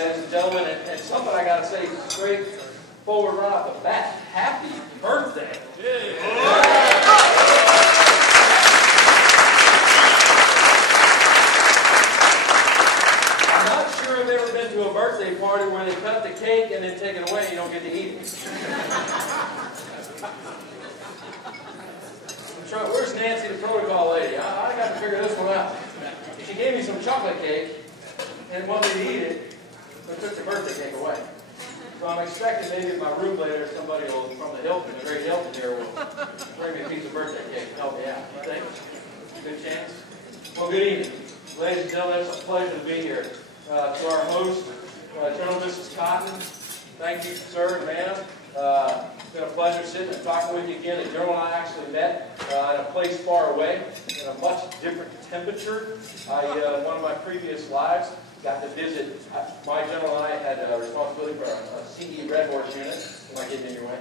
ladies and gentlemen, and something I got to say straight forward right off the bat. Happy birthday! I'm not sure I've ever been to a birthday party where they cut the cake and then take it away and you don't get to eat it. Where's Nancy, the protocol lady? I got to figure this one out. She gave me some chocolate cake and wanted me to eat it, but took the birthday cake away. So I'm expecting maybe in my room later somebody will, from the Hilton, the great Hilton here, will bring me a piece of birthday cake and help me out. You think? Good chance? Well, good evening. Ladies and gentlemen, it's a pleasure to be here. To our host, General Mrs. Cotton, thank you, sir and ma'am. It's been a pleasure sitting and talking with you again. The General and I actually met in a place far away, in a much different temperature. One of my previous lives, got to visit. My General and I had responsibility for a CE Red Horse unit. Am I getting in your way?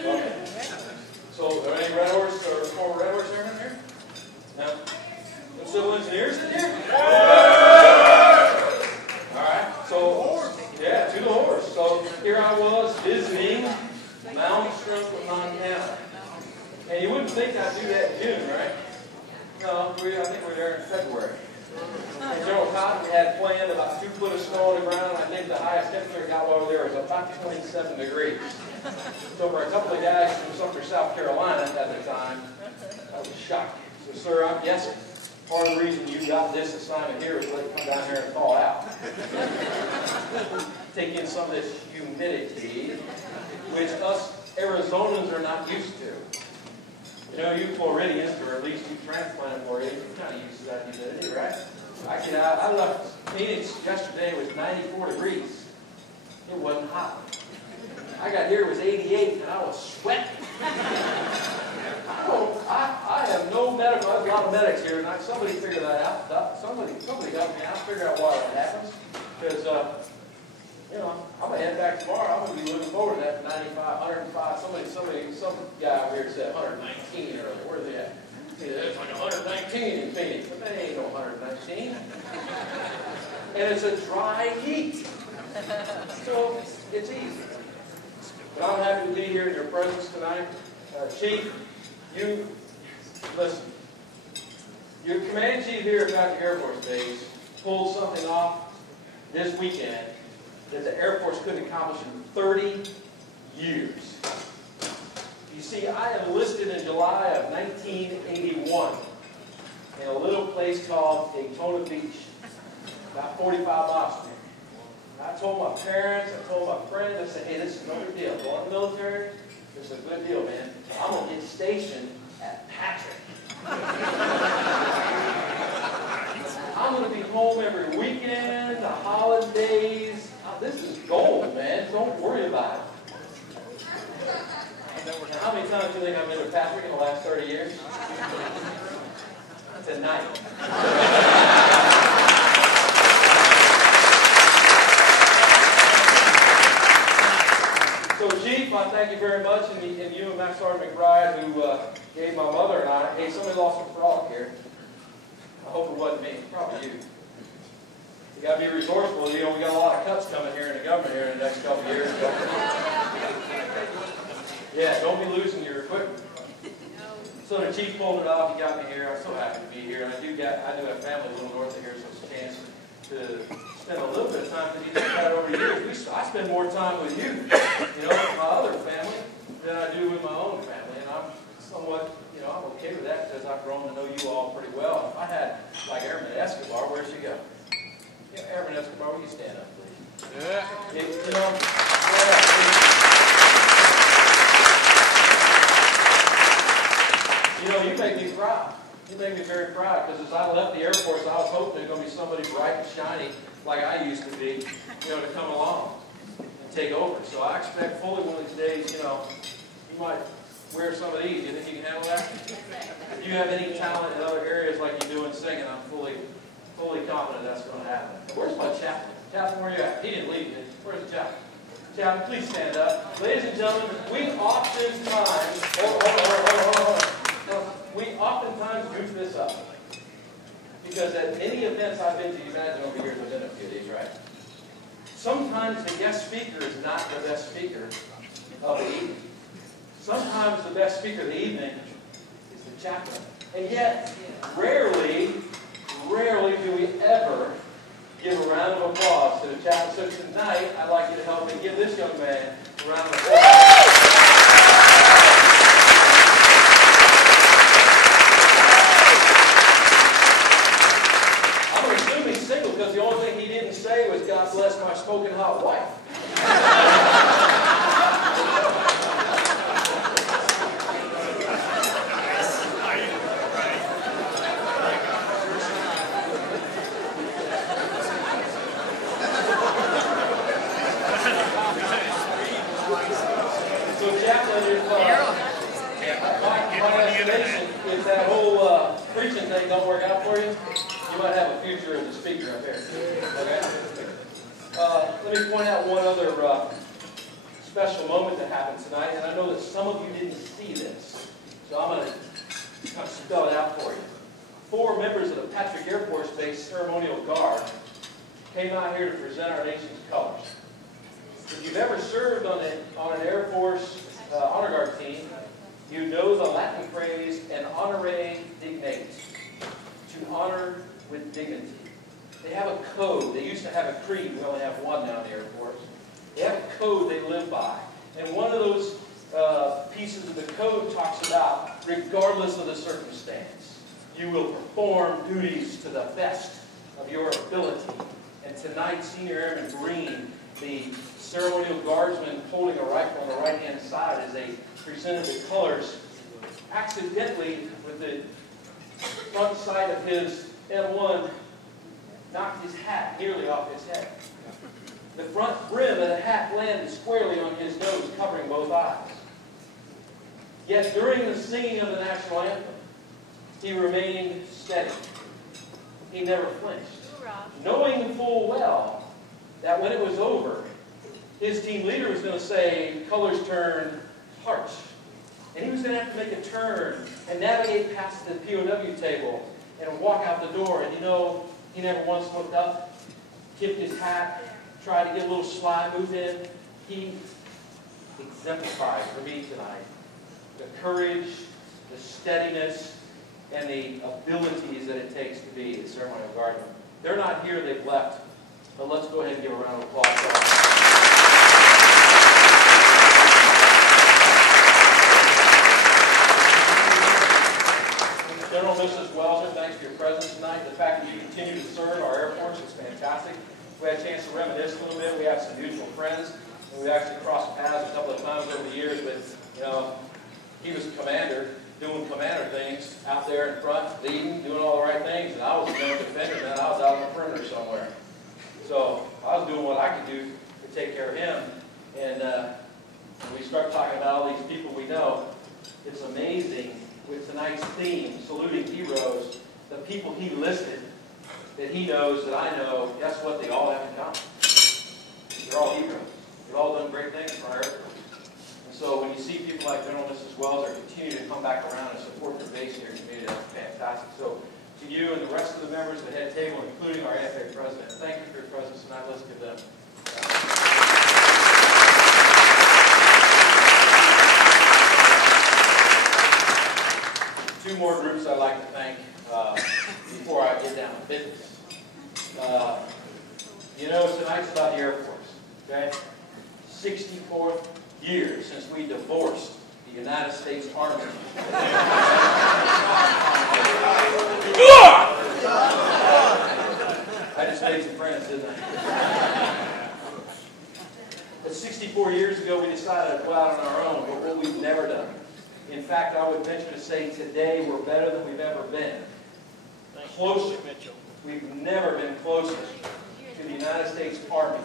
Okay. So, are there any Red Horse or former Red Horse airmen here? No? No civil engineers in here? All right. So, yeah, to the horse. So here I was visiting Malmstrom, Montana. And you wouldn't think I'd do that in June, right? No, I think we're there in February. And General Cotton had planned about 2 foot of snow on the ground. I think the highest temperature it got over there was about 27 degrees. So for a couple of guys from Sumter, South Carolina at the time, I was shocked. So, sir, I'm guessing part of the reason you got this assignment here is to let you come down here and thaw out. Take in some of this humidity, which us Arizonans are not used to. You know, you Floridians, or at least you transplanted Floridians, you're kind of used to that humidity, right? I left Phoenix yesterday, it was 94 degrees. It wasn't hot. I got here, it was 88, and I was sweating. I have no medical, I have a lot of medics here, and somebody figured that out. Somebody help me out, figure out why that happens. Because, you know, I'm going to head back tomorrow. I'm going to be looking forward to that 95, 105. Some guy over here said 119 earlier. Where's he at? It's like 119 in Phoenix, but that ain't no 119. And it's a dry heat. So it's easy. But I'm happy to be here in your presence tonight. Chief, you, listen, your command chief here at the Air Force Base pulled something off this weekend that the Air Force couldn't accomplish in 30 years. You see, I enlisted in July of 1981 in a little place called Daytona Beach, about 45 miles from here. I told my parents, I told my friends, I said, hey, this is no big deal. Going to the military, this is a good deal, man. I'm going to get stationed at Patrick. I'm going to be home every weekend, the holidays. This is gold, man. Don't worry about it. Now, how many times do you think I've been to Patrick in the last 30 years? Tonight. So, Chief, I thank you very much, and you and Max Sergeant McBride, who gave my mother and I, hey, somebody lost a frog here. I hope it wasn't me. Probably you. You got to be resourceful. You know, we got a lot of cuts coming here in the government here in the next couple of years. Yeah, don't be losing your equipment. So the chief pulled it off. He got me here. I'm so happy to be here. And I do have family a little north of here, so it's a chance to spend a little bit of time with you. Over the years, I spend more time with you, you know, with my other family than I do with my own family. And I'm somewhat, you know, I'm okay with that because I've grown to know you all pretty well. If I had like Airman Escobar, where'd she go? Yeah, Airman Escobar, will you stand up, please? Yeah. You know, you know, you make me proud. You make me very proud because as I left the Air Force, I was hoping there's going to be somebody bright and shiny like I used to be, you know, to come along and take over. So I expect fully one of these days, you know, you might wear some of these. You think you can handle that? If you have any talent in other areas like you do in singing, I'm fully confident that's going to happen. Where's my chaplain? Chaplain, where you at? He didn't leave, did he? Where's the chaplain? Chaplain, please stand up. Ladies and gentlemen, we oftentimes, we oftentimes goof this up. Because at many events I've been to, you imagine over here, I've been to a few of these, right? Sometimes the guest speaker is not the best speaker of the evening. Sometimes the best speaker of the evening is the chaplain. And yet, rarely do we ever give a round of applause to the chaplain. So tonight, I'd like you to help me give this young man a round of applause. I'm assuming he's single because the only thing he didn't say was, "God bless my smoking hot wife." If that whole preaching thing don't work out for you, you might have a future as a speaker up here. Okay? Let me point out one other special moment that happened tonight, and I know that some of you didn't see this, so I'm going to kind of spell it out for you. 4 members of the Patrick Air Force Base Ceremonial Guard came out here to present our nation's colors. If you've ever served on an Air Force Honor Guard team, you know the Latin phrase, "an honore dignate," to honor with dignity. They have a code. They used to have a creed. We only have one now in the Air Force. They have a code they live by. And one of those pieces of the code talks about, regardless of the circumstance, you will perform duties to the best of your ability. And tonight, Senior Airman Green, the ceremonial guardsman holding a rifle on the right-hand side as they presented the colors, accidentally, with the front side of his M1, knocked his hat nearly off his head. The front brim of the hat landed squarely on his nose, covering both eyes. Yet during the singing of the national anthem, he remained steady. He never flinched, knowing full well that when it was over, his team leader was going to say, "Colors turn harsh." And he was going to have to make a turn and navigate past the POW table and walk out the door. And you know, he never once looked up, tipped his hat, tried to get a little sly move in. He exemplified for me tonight the courage, the steadiness, and the abilities that it takes to be a ceremonial guardsman. They're not here, they've left. But let's go ahead and give a round of applause for them. General Mrs. Welser, thanks for your presence tonight. The fact that you continue to serve our Air Force is fantastic. We had a chance to reminisce a little bit. We have some mutual friends, and we actually crossed paths a couple of times over the years. But you know, he was a commander, doing commander things out there in front, leading, doing all the right things, and I was a young defender, man. I was out on the perimeter somewhere. So I was doing what I could do to take care of him. And when we start talking about all these people we know, it's amazing. With tonight's theme, Saluting Heroes, the people he listed that he knows, that I know, guess what they all have in common? They're all heroes. They've all done great things for our Air Force. And so when you see people like General Mrs. Welser continue to come back around and support their base in your community, that's fantastic. So to you and the rest of the members of the head table, including our AFA president, thank you for your presence tonight. Let's give them. Two more groups I'd like to thank before I get down to business. You know, tonight's about the Air Force, okay? 64th year since we divorced the United States Army. I just made some friends, didn't I? But 64 years ago, we decided to go out on our own, but what we've never done. In fact, I would venture to say today we're better than we've ever been. Closer. We've never been closer to the United States Army,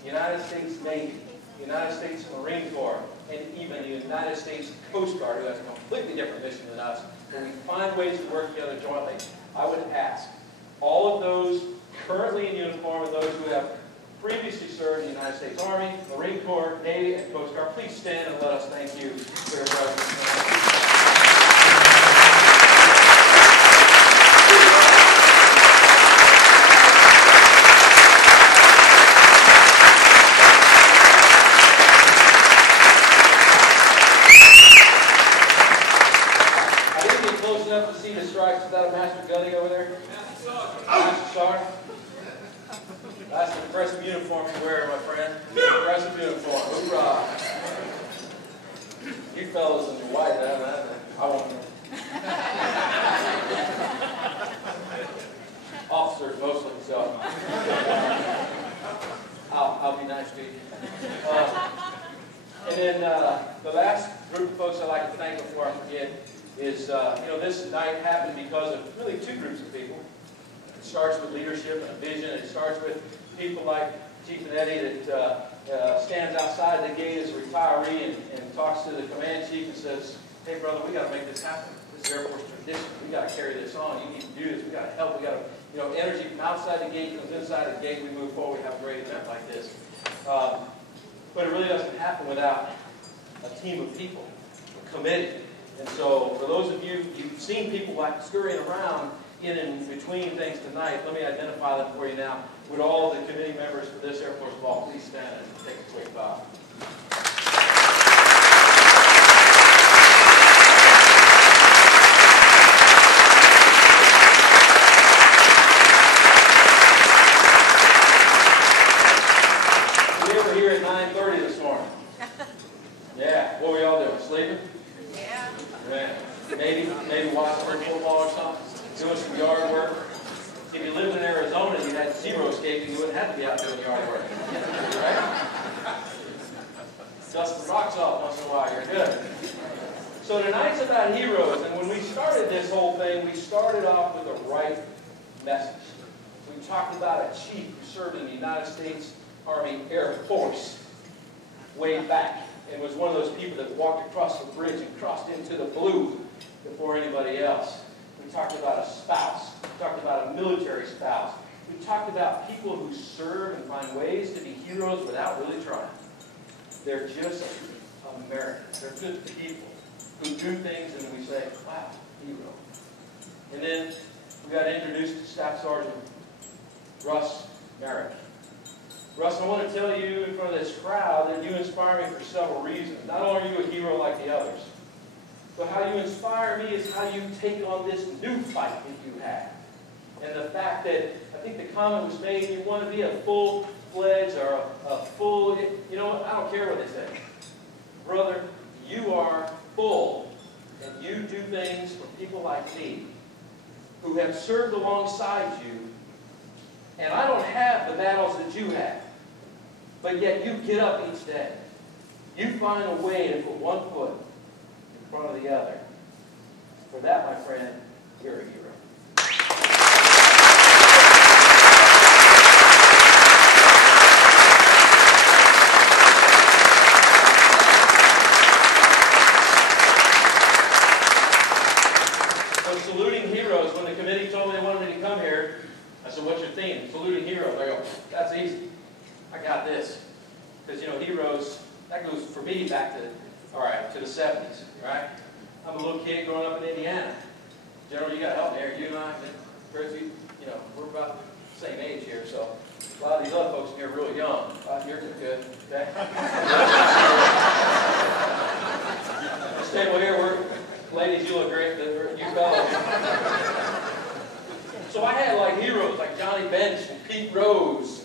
the United States Navy, the United States Marine Corps, and even the United States Coast Guard, who has a completely different mission than us. When we find ways to work together jointly, I would ask all of those currently in uniform and those who have previously served in the United States Army, Marine Corps, Navy, and Coast Guard, please stand and let us thank you for your presence. you get close enough to see the stripes without a Master Gunny over there? Master Sergeant. That's an impressive uniform you're wearing, my friend. Impressive uniform. Hoorah. You fellas in your white, I won't know. Officers mostly, so I'll be nice to you. And then the last group of folks I'd like to thank before I forget is, this night happened because of really two groups of people. It starts with leadership and a vision. It starts with people like Chief and Eddie that stands outside the gate as a retiree and talks to the command chief and says, hey brother, we got to make this happen. This is Air Force tradition. We got to carry this on. You need to do this. We got to help. We got to, energy from outside the gate comes inside the gate. We move forward. We have a great event like this. But it really doesn't happen without a team of people, a committee. And so for those of you, you've seen people like scurrying around in between things tonight. Let me identify them for you now. Would all the committee members for this Air Force Ball please stand and take a quick bow. We were here at 9:30 this morning. Yeah, what were y'all doing? Sleeping? Yeah. Man, maybe watching football or something, doing some yard work. If you lived in Arizona and you had zero escaping, you wouldn't have to be out doing yard work. Right? Dust the rocks off once in a while, you're good. So tonight's about heroes, and when we started this whole thing, we started off with the right message. We talked about a chief who served in the United States Army Air Force way back, and was one of those people that walked across the bridge and crossed into the blue before anybody else. We talked about a spouse. We talked about a military spouse. We talked about people who serve and find ways to be heroes without really trying. They're just Americans. They're good people who do things and we say, wow, hero. And then we got introduced to Staff Sergeant Russ Merrick. Russ, I want to tell you in front of this crowd that you inspire me for several reasons. Not only are you a hero like the others, but how you inspire me is how you take on this new fight that you have. And the fact that, I think the comment was made, you want to be a full-fledged or a full, you know what, I don't care what they say. Brother, you are full, and you do things for people like me who have served alongside you, and I don't have the battles that you have, but yet you get up each day. You find a way to put one foot in front of the other. For that, my friend, you're a hero. So saluting heroes, when the committee told me they wanted me to come here, I said, what's your theme? Saluting heroes. I go, that's easy. I got this. Because, heroes, that goes for me back to the 70s, right? I'm a little kid growing up in Indiana. General, you got to help me here. You and I, Chris, we're about the same age here, so a lot of these other folks in here are really young. 5 years are good, okay? This table here, ladies, you look great, you fellas. So I had heroes like Johnny Bench and Pete Rose.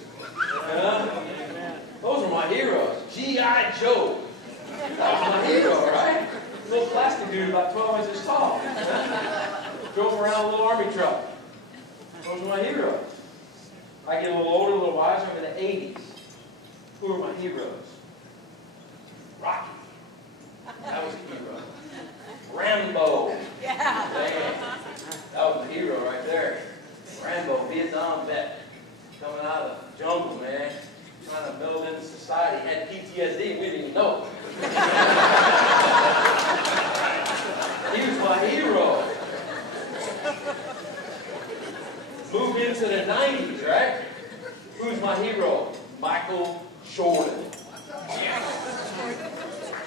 Those were my heroes. G.I. Joe. That was my hero, right? A little plastic dude about 12 inches tall. Drove around a little army truck. Those were my heroes. I get a little older, a little wiser. I'm in the 80s. Who are my heroes? Rocky. That was a hero. Rambo. Yeah. Man, that was a hero right there. Rambo, Vietnam vet, coming out of the jungle, man, trying to build into society. Had PTSD, and we didn't even know it. He was my hero. Moved into the 90s, right? Who's my hero? Michael Jordan.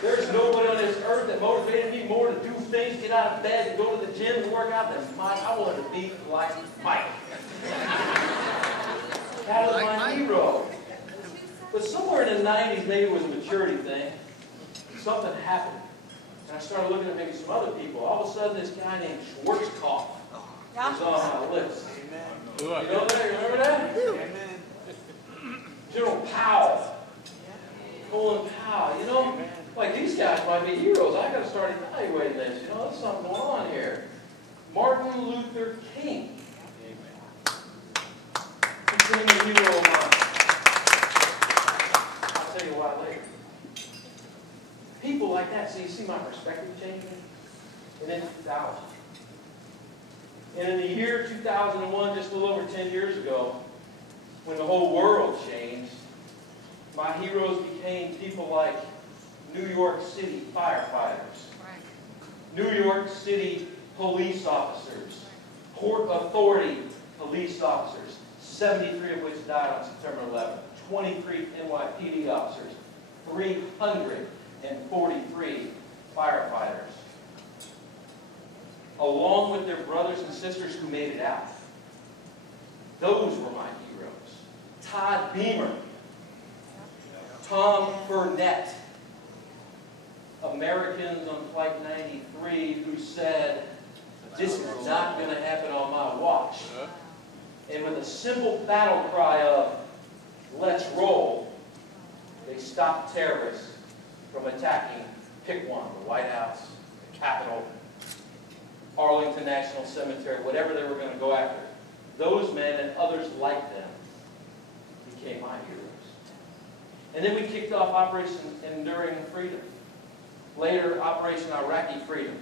There's nobody on this earth that motivated me more to do things, get out of bed, and go to the gym and work out than Mike. I wanted to be like Mike. That was my hero. But somewhere in the 90s, maybe it was a maturity thing, something happened. And I started looking at maybe some other people. All of a sudden, this guy named Schwarzkopf was on my list. Amen. You know that? You remember that? Amen. General Powell. Colin Powell. You know, like these guys might be heroes. I got to start evaluating this. You know, there's something going on here. Martin Luther King became a hero of mine. I'll tell you why later. People like that, so you see my perspective changing? And then 2000. And in the year 2001, just a little over 10 years ago, when the whole world changed, my heroes became people like New York City firefighters, New York City police officers, Port Authority police officers, 73 of which died on September 11th, 23 NYPD officers, 343 firefighters, along with their brothers and sisters who made it out. Those were my heroes. Todd Beamer, Tom Burnett, Americans on Flight 93 who said, "This is not going to happen on my watch." And with a simple battle cry of, "Let's roll," they stopped terrorists from attacking, pick one, the White House, the Capitol, Arlington National Cemetery, whatever they were going to go after. Those men and others like them became my heroes. And then we kicked off Operation Enduring Freedom. Later, Operation Iraqi Freedom.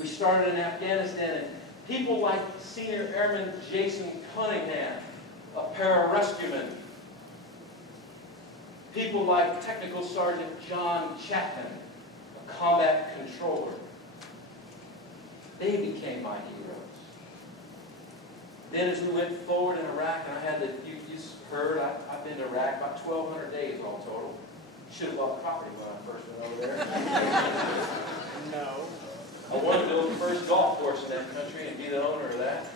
We started in Afghanistan, and people like Senior Airman Jason Cunningham, a pararescueman. People like Technical Sergeant John Chapman, a combat controller. They became my heroes. Then as we went forward in Iraq, and I had you heard, I've been to Iraq about 1,200 days all total. Should have bought property when I first went over there. No. I wanted to build the first golf course in that country and be the owner of that.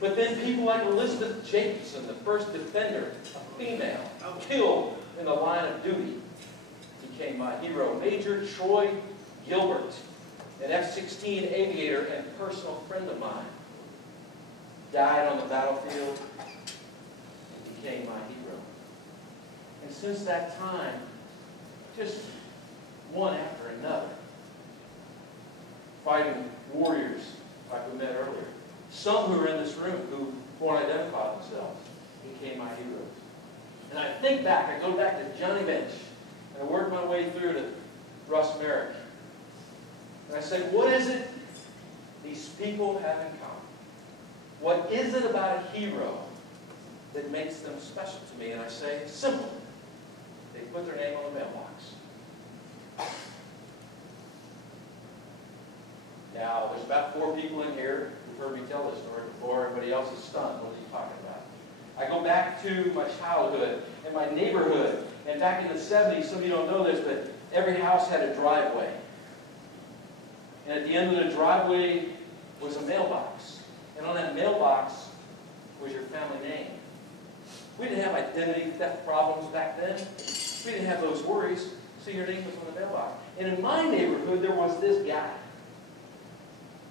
But then people like Elizabeth Jacobson, the first defender, a female, killed in the line of duty, became my hero. Major Troy Gilbert, an F-16 aviator and personal friend of mine, died on the battlefield and became my hero. And since that time, just one after another, fighting warriors like we met earlier. Some who are in this room who won't identify themselves became my heroes. And I think back, I go back to Johnny Bench, and I work my way through to Russ Merrick. And I say, what is it these people have in common? What is it about a hero that makes them special to me? And I say, it's simple. They put their name on the mailbox. Now, there's about 4 people in here who've heard me tell this story before. Everybody else is stunned. What are you talking about? I go back to my childhood and my neighborhood. And back in the 70s, some of you don't know this, but every house had a driveway. And at the end of the driveway was a mailbox. And on that mailbox was your family name. We didn't have identity theft problems back then. We didn't have those worries. So your name was on the mailbox. And in my neighborhood, there was this guy.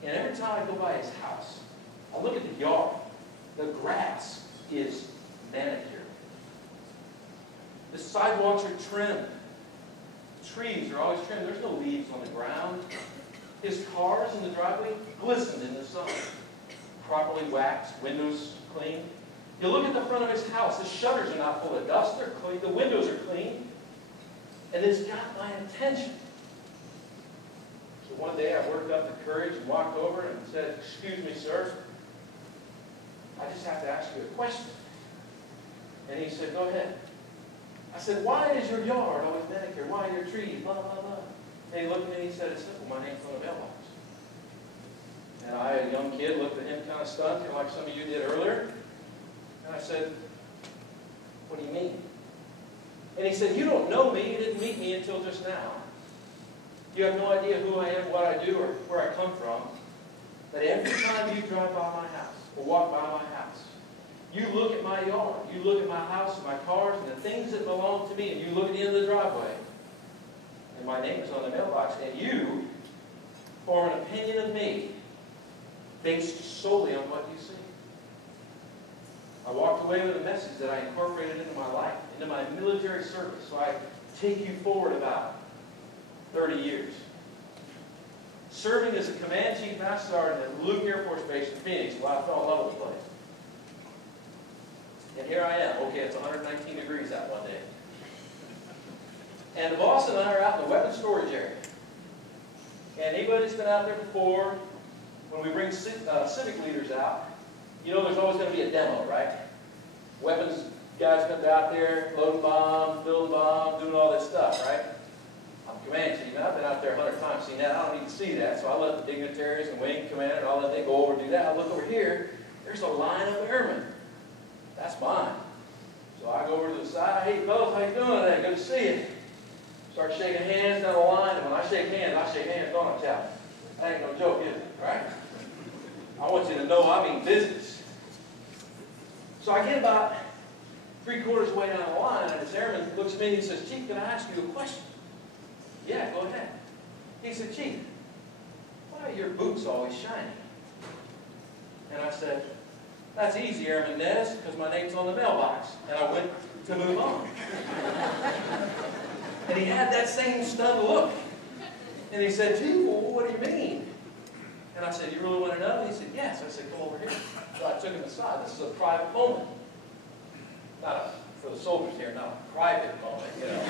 And every time I go by his house, I look at the yard. The grass is manicured. The sidewalks are trimmed. Trees are always trimmed. There's no leaves on the ground. His cars in the driveway glistened in the sun. Properly waxed, windows clean. You look at the front of his house, the shutters are not full of dust. They're clean. The windows are clean. And it's got my attention. So one day I worked up the courage and walked over and said, "Excuse me, sir. I just have to ask you a question." And he said, "Go ahead." I said, "Why is your yard always manicured? Why are your trees, blah, blah, blah?" And he looked at me and he said, "It's simple. My name's on the mailbox." And I, a young kid, looked at him kind of stunned, kind of like some of you did earlier. And I said, "What do you mean?" And he said, "You don't know me. You didn't meet me until just now. You have no idea who I am, what I do, or where I come from. But every time you drive by my house or walk by my house, you look at my yard, you look at my house and my cars and the things that belong to me, and you look at the end of the driveway, and my name is on the mailbox, and you form an opinion of me based solely on what you see. I walked away with a message that I incorporated into my life, into my military service. So I take you forward about 30 years. Serving as a Command Chief Master Sergeant at Luke Air Force Base in Phoenix, well, I fell in love with the place. And here I am. Okay, it's 119 degrees that one day. And the boss and I are out in the weapons storage area. And anybody that's been out there before, when we bring civic leaders out, you know there's always going to be a demo, right? Weapons guys come out there, loading bombs, building bombs, doing all this stuff, right? I'm Command Chief, and I've been out there 100 times seeing that. I don't need to see that, so I let the dignitaries and wing commander and all that, they go over and do that. I look over here, there's a line of airmen. That's mine. So I go over to the side, hey fellas, how you doing today? Good to see you. Start shaking hands down the line, and when I shake hands, don't I, Chow? That ain't no joke, is it, right? I want you to know I mean business. So I get about 3/4 way down the line, and this airman looks at me and he says, Chief, can I ask you a question? Yeah, go ahead. He said, Chief, why are your boots always shiny? And I said, that's easy, Airman Nez, because my name's on the mailbox. And I went to move on. And he had that same stunned look. And he said, Chief, well, what do you mean? And I said, you really want to know? And he said, yes. I said, come over here. So I took him aside. This is a private moment. For the soldiers here, not a private moment, you know.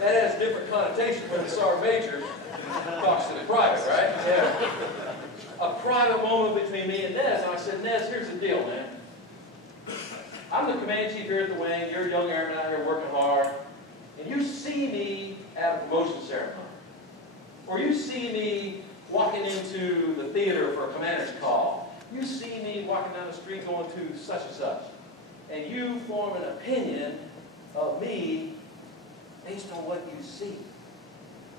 that has different connotation when the sergeant major talks to the private, right? Yeah. A private moment between me and Nez. And I said, Nez, here's the deal, man. I'm the Command Chief here at the wing. You're a young airman out here working hard. And you see me at a promotion ceremony. Or you see me walking into the theater for a commander's call. You see me walking down the street going to such and such. And you form an opinion of me based on what you see.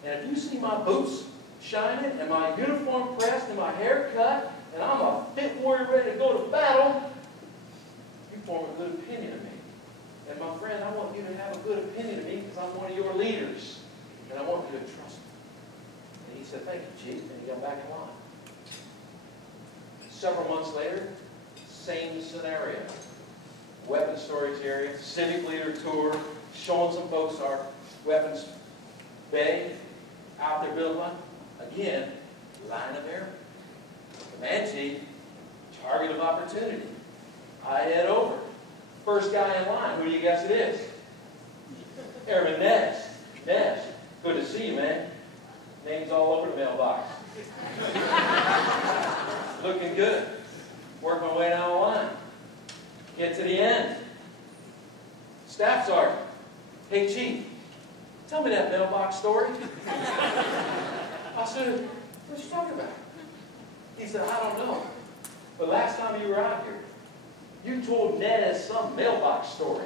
And if you see my boots shining and my uniform pressed and my hair cut and I'm a fit warrior ready to go to battle, you form a good opinion of me. And my friend, I want you to have a good opinion of me because I'm one of your leaders. And I want you to trust me. And he said, thank you, Chief. And he got back in line. Several months later, same scenario. Weapons storage area, civic leader tour, showing some folks our weapons bay, out there building one. Again, line of airmen. Command Chief, target of opportunity. I head over. First guy in line, who do you guess it is? Airman Nez. Nez, good to see you, man. Name's all over the mailbox. Looking good. Work my way down the line. Get to the end. Staff Sergeant. Hey, Chief, tell me that mailbox story. I said, what you talking about? He said, I don't know. But last time you were out here, you told Nez some mailbox story.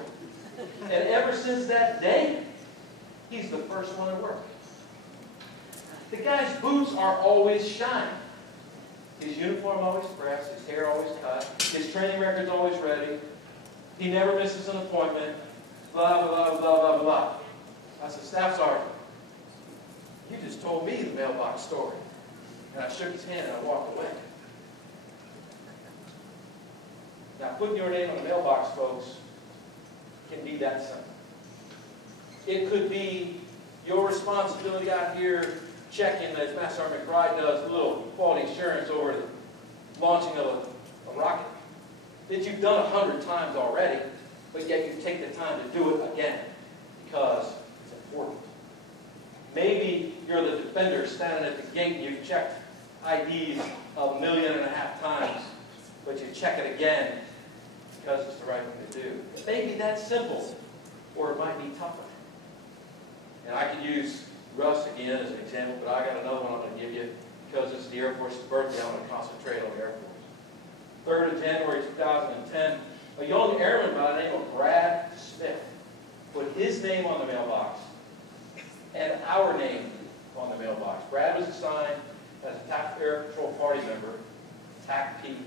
And ever since that day, he's the first one to work. The guy's boots are always shining. His uniform always pressed, his hair always cut, his training record's always ready. He never misses an appointment, blah, blah, blah, blah, blah. I said, Staff Sergeant, you just told me the mailbox story. And I shook his hand and I walked away. Now, putting your name on the mailbox, folks, can be that simple. It could be your responsibility out here checking, as Master Sergeant McBride does, a little quality assurance over the launching of a rocket that you've done 100 times already, but yet you take the time to do it again because it's important. Maybe you're the defender standing at the gate and you've checked IDs 1.5 million times, but you check it again because it's the right thing to do. It may be that simple, or it might be tougher. And I could use Russ again as an example, but I got another one I'm going to give you because it's the Air Force's birthday. I'm going to concentrate on the Air Force. 3rd of January 2010, a young airman by the name of Brad Smith put his name on the mailbox and our name on the mailbox. Brad was assigned as a Tactical Air Patrol Party member, TAC-P.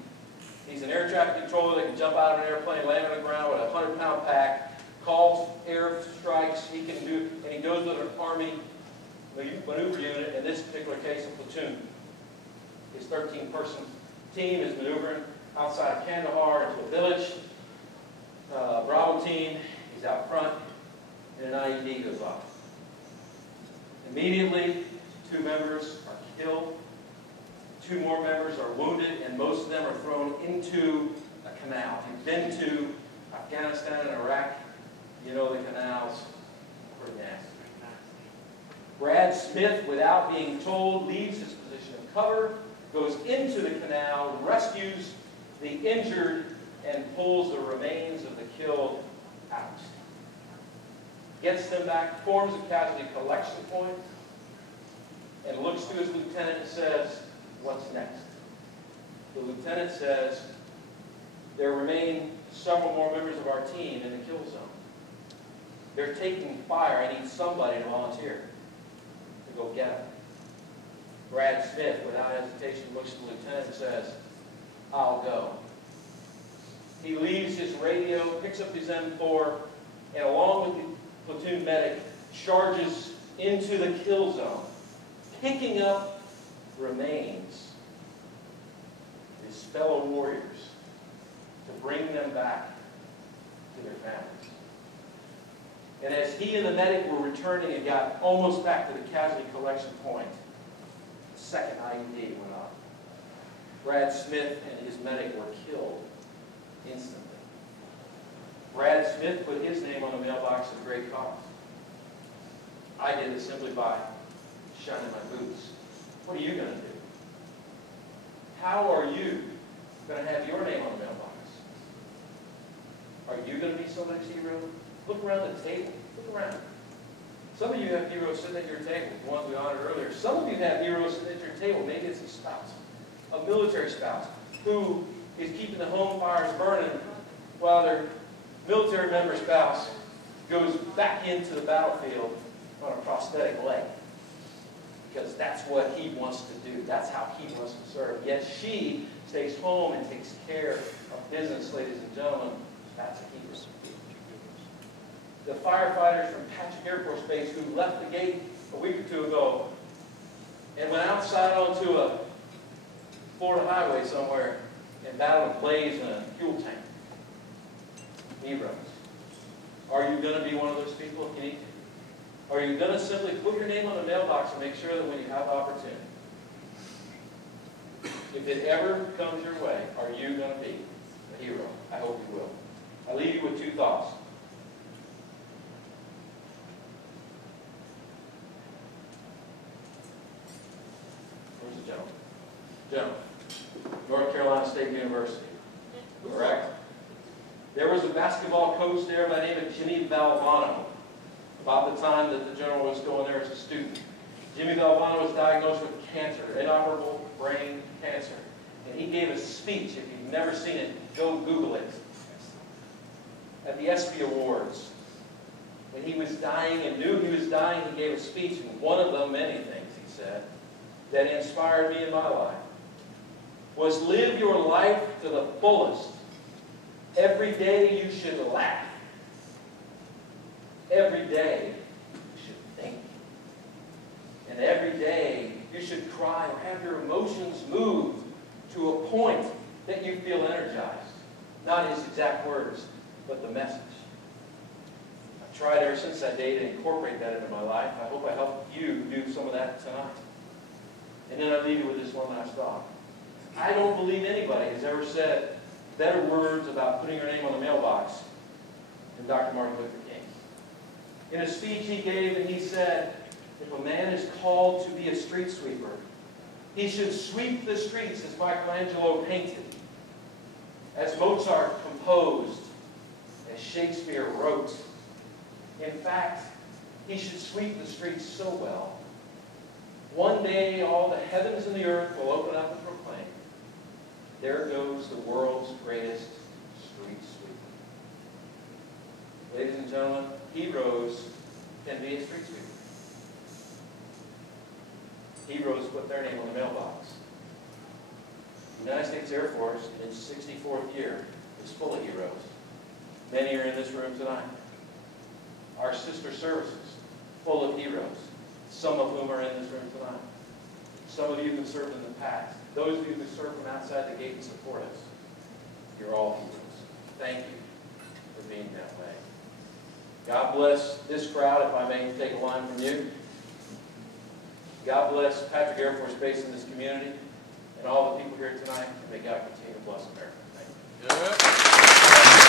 He's an air traffic controller that can jump out of an airplane, land on the ground with a 100-pound pack, calls air strikes. He can do, and he goes with an Army maneuver unit, in this particular case, a platoon. His 13-person team is maneuvering outside of Kandahar into a village. Bravo team, he's out front, and an IED goes off. Immediately, 2 members are killed, 2 more members are wounded, and most of them are thrown into a canal. If you've been to Afghanistan and Iraq, you know the canals are pretty nasty. Brad Smith, without being told, leaves his position of cover, goes into the canal, rescues the injured, and pulls the remains of the killed out. Gets them back, forms a casualty collection point, and looks to his lieutenant and says, "What's next?" The lieutenant says, "There remain several more members of our team in the kill zone. They're taking fire. I need somebody to volunteer to go get them." Brad Smith, without hesitation, looks at the lieutenant and says, "I'll go." He leaves his radio, picks up his M4, and along with the platoon medic, charges into the kill zone, picking up remains of his fellow warriors to bring them back to their families. And as he and the medic were returning and got almost back to the casualty collection point, the second IED went off. Brad Smith and his medic were killed instantly. Brad Smith put his name on the mailbox at a great cost. I did it simply by shining my boots. What are you going to do? How are you going to have your name on the mailbox? Are you going to be somebody's hero? Look around the table. Look around. Some of you have heroes sitting at your table, the ones we honored earlier. Some of you have heroes sitting at your table. Maybe it's a spouse, a military spouse, who is keeping the home fires burning while their military member spouse goes back into the battlefield on a prosthetic leg. Because that's what he wants to do. That's how he wants to serve. Yet she stays home and takes care of business, ladies and gentlemen. That's a hero. The firefighters from Patrick Air Force Base who left the gate a week or 2 ago and went outside onto a Florida highway somewhere and battled a blaze in a fuel tank. Heroes. Are you going to be one of those people if you need to? Are you going to simply put your name on the mailbox and make sure that when you have opportunity, if it ever comes your way, are you going to be a hero? I hope you will. I leave you with 2 thoughts. Where's the gentleman? Gentleman. North Carolina State University. Correct? There was a basketball coach there by the name of Jimmy Valvano. About the time that the general was going there as a student. Jimmy Valvano was diagnosed with cancer, inoperable brain cancer. And he gave a speech. If you've never seen it, go Google it. At the ESPY Awards. When he was dying and knew he was dying, he gave a speech. And one of them, many things, he said, that inspired me in my life, was live your life to the fullest. Every day you should laugh. Every day you should think. And every day you should cry or have your emotions moved to a point that you feel energized. Not his exact words, but the message. I've tried ever since that day to incorporate that into my life. I hope I help you do some of that tonight. And then I'll leave you with this one last thought. I don't believe anybody has ever said better words about putting your name on the mailbox than Dr. Martin Luther King. In a speech he gave, and he said, if a man is called to be a street sweeper, he should sweep the streets as Michelangelo painted, as Mozart composed, as Shakespeare wrote. In fact, he should sweep the streets so well, one day all the heavens and the earth will open up and proclaim, there goes the world's greatest street sweeper. Ladies and gentlemen, heroes can be a street sweeper. Heroes put their name on the mailbox. The United States Air Force, in its 64th year, is full of heroes. Many are in this room tonight. our sister services, full of heroes, some of whom are in this room tonight. Some of you who served in the past. Those of you who served from outside the gate and support us. You're all heroes. Thank you for being that way. God bless this crowd, if I may take a line from you. God bless Patrick Air Force Base in this community and all the people here tonight. And may God continue to bless America. Thank you.